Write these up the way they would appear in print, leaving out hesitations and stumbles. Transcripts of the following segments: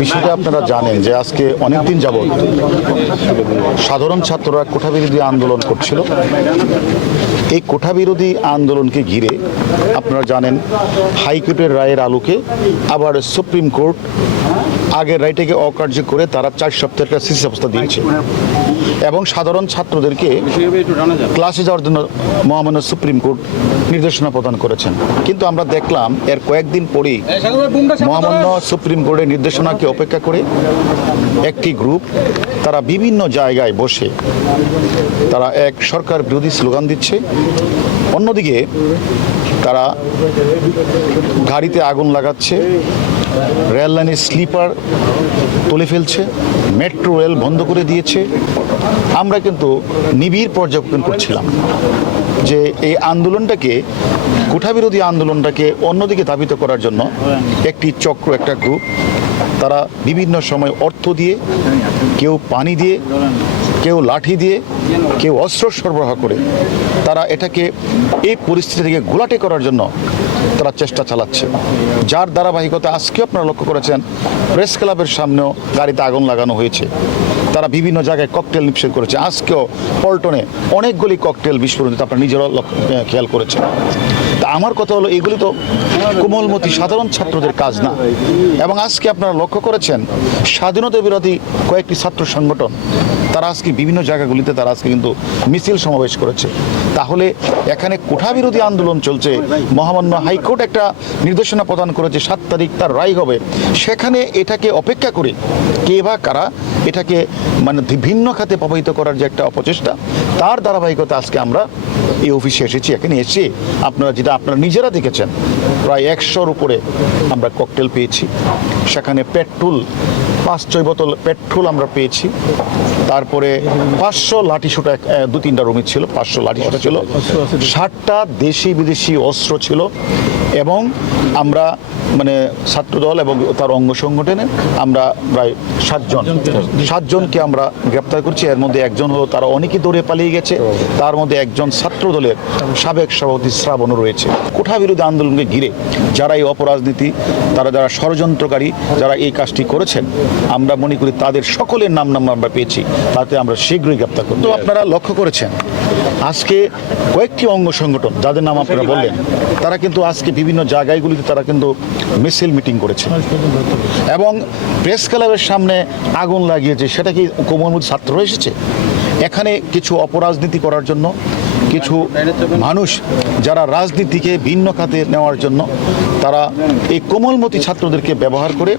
বিষয়টা আপনারা জানেন যে আজকে অনেকদিন যাবৎ সাধারণ ছাত্ররা কোটা বিরোধী আন্দোলন করছিল। এই কোটা বিরোধী আন্দোলনকে ঘিরে আপনারা জানেন হাইকোর্টের রায়ের আলোকে আবার সুপ্রিম কোর্ট আগের রায়টাকে অকার্য করে তারা 4 সপ্তাহের একটা স্থিতি অবস্থা দিয়েছে এবং সাধারণ ছাত্রদেরকে ক্লাসে যাওয়ার জন্য মহামান্য সুপ্রিম কোর্ট নির্দেশনা প্রদান করেছেন। কিন্তু আমরা দেখলাম এর কয়েকদিন পরেই মহামান্য সুপ্রিম কোর্টের নির্দেশনাকে অপেক্ষা করে একটি গ্রুপ তারা বিভিন্ন জায়গায় বসে তারা এক সরকার বিরোধী স্লোগান দিচ্ছে, অন্যদিকে তারা গাড়িতে আগুন লাগাচ্ছে, রেল লাইনের স্লিপার তুলে ফেলছে, মেট্রো রেল বন্ধ করে দিয়েছে। আমরা কিন্তু নিবিড় পর্যবেক্ষণ করছিলাম যে এই আন্দোলনটাকে কোটা বিরোধী আন্দোলনটাকে অন্যদিকে ধাবিত করার জন্য একটি চক্র, একটা গ্রুপ তারা বিভিন্ন সময় অর্থ দিয়ে, কেউ পানি দিয়ে, কেউ লাঠি দিয়ে, কেউ অস্ত্র সরবরাহ করে তারা এটাকে এই পরিস্থিতি থেকে ঘোলাটে করার জন্য তারা চেষ্টা চালাচ্ছে। যার ধারাবাহিকতা আজকেও আপনারা লক্ষ্য করেছেন প্রেস ক্লাবের সামনেও গাড়িতে আগুন লাগানো হয়েছে। তারা বিভিন্ন জায়গায় ককটেল নিক্ষেপ করেছে। আজকেও পল্টনে অনেকগুলি ককটেল বিস্ফোরণ আপনারা নিজেরাও খেয়াল করেছেন। তা আমার কথা হলো এগুলি তো কোমলমতি সাধারণ ছাত্রদের কাজ না। এবং আজকে আপনারা লক্ষ্য করেছেন স্বাধীনতা বিরোধী কয়েকটি ছাত্র সংগঠন তারা আজকে বিভিন্ন জায়গাগুলিতে তারা আজকে কিন্তু মিছিল সমাবেশ করেছে। তাহলে এখানে কোটা বিরোধী আন্দোলন চলছে, মহামান্য হাইকোর্ট একটা নির্দেশনা প্রদান করেছে 7 তারিখ তার রায় হবে, সেখানে এটাকে অপেক্ষা করে কে বা কারা এটাকে মানে ভিন্ন খাতে প্রভাবিত করার যে একটা অপচেষ্টা, তার ধারাবাহিকতা আজকে আমরা এই অফিসে এসেছি। এখানে এসে আপনারা নিজেরা দেখেছেন প্রায় 100-র উপরে আমরা ককটেল পেয়েছি, সেখানে পেট্রোল 5-6 বোতল পেট্রোল আমরা পেয়েছি, তারপরে 500 লাঠিসোঁটা 2-3টা রুমে ছিল, 500 লাঠিসোঁটা ছিল, 60টা দেশি বিদেশি অস্ত্র ছিল। এবং আমরা মানে ছাত্রদল এবং তার অঙ্গ সংগঠনের আমরা প্রায় 7জনকে আমরা গ্রেপ্তার করছি। এর মধ্যে একজন হলো, তারা অনেকেই দৌড়ে পালিয়ে গেছে, তার মধ্যে একজন ছাত্রদলের সাবেক সভাপতি শ্রাবণও রয়েছে। কোটা বিরোধী আন্দোলনকে ঘিরে যারা এই অপরাজনীতি, যারা ষড়যন্ত্রকারী, যারা এই কাজটি করেছেন, আমরা মনে করি তাদের সকলের নাম আমরা পেয়েছি, তাতে আমরা শীঘ্রই গ্রেপ্তার করব। তো আপনারা লক্ষ্য করেছেন আজকে কয়েকটি অঙ্গ সংগঠন যাদের নাম আপনারা বললেন, তারা কিন্তু আজকে বিভিন্ন জায়গাগুলিতে তারা কিন্তু মিছিল মিটিং করেছে এবং প্রেস ক্লাবের সামনে আগুন লাগিয়েছে। সেটা কি কোমলমতি ছাত্ররা এসেছে? এখানে কিছু অপরাজনীতি করার জন্য, কিছু মানুষ যারা রাজনীতিকে ভিন্ন খাতে নেওয়ার জন্য তারা এই কোমলমতি ছাত্রদেরকে ব্যবহার করে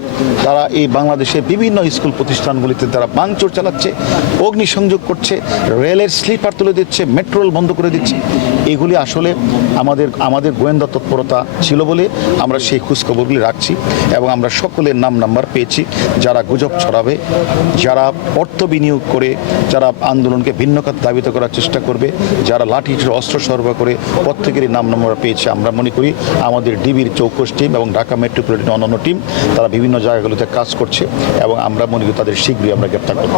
তারা এই বাংলাদেশের বিভিন্ন স্কুল প্রতিষ্ঠানগুলিতে তারা ভাঙচুর চালাচ্ছে, অগ্নিসংযোগ করছে, রেলের স্লিপার তুলে দিচ্ছে, মেট্রো রেল বন্ধ করে দিচ্ছে। এগুলি আসলে আমাদের গোয়েন্দা তৎপরতা ছিল বলে আমরা সেই খোঁজখবরগুলি রাখছি এবং আমরা সকলের নাম্বার পেয়েছি যারা গুজব ছড়াবে, যারা অর্থ বিনিয়োগ করে যারা আন্দোলনকে ভিন্ন খাতে ধাবিত করার চেষ্টা করবে, যারা লাঠি অস্ত্র সরবরাহ করে প্রত্যেকেরই নাম্বার পেয়েছি। আমরা মনে করি আমাদের ডিবির চৌকস টিম এবং ঢাকা মেট্রোপলিটন অন্যান্য টিম তারা বিভিন্ন জায়গাগুলোতে কাজ করছে এবং আমরা মনে করি তাদের শীঘ্রই আমরা গ্রেপ্তার করব।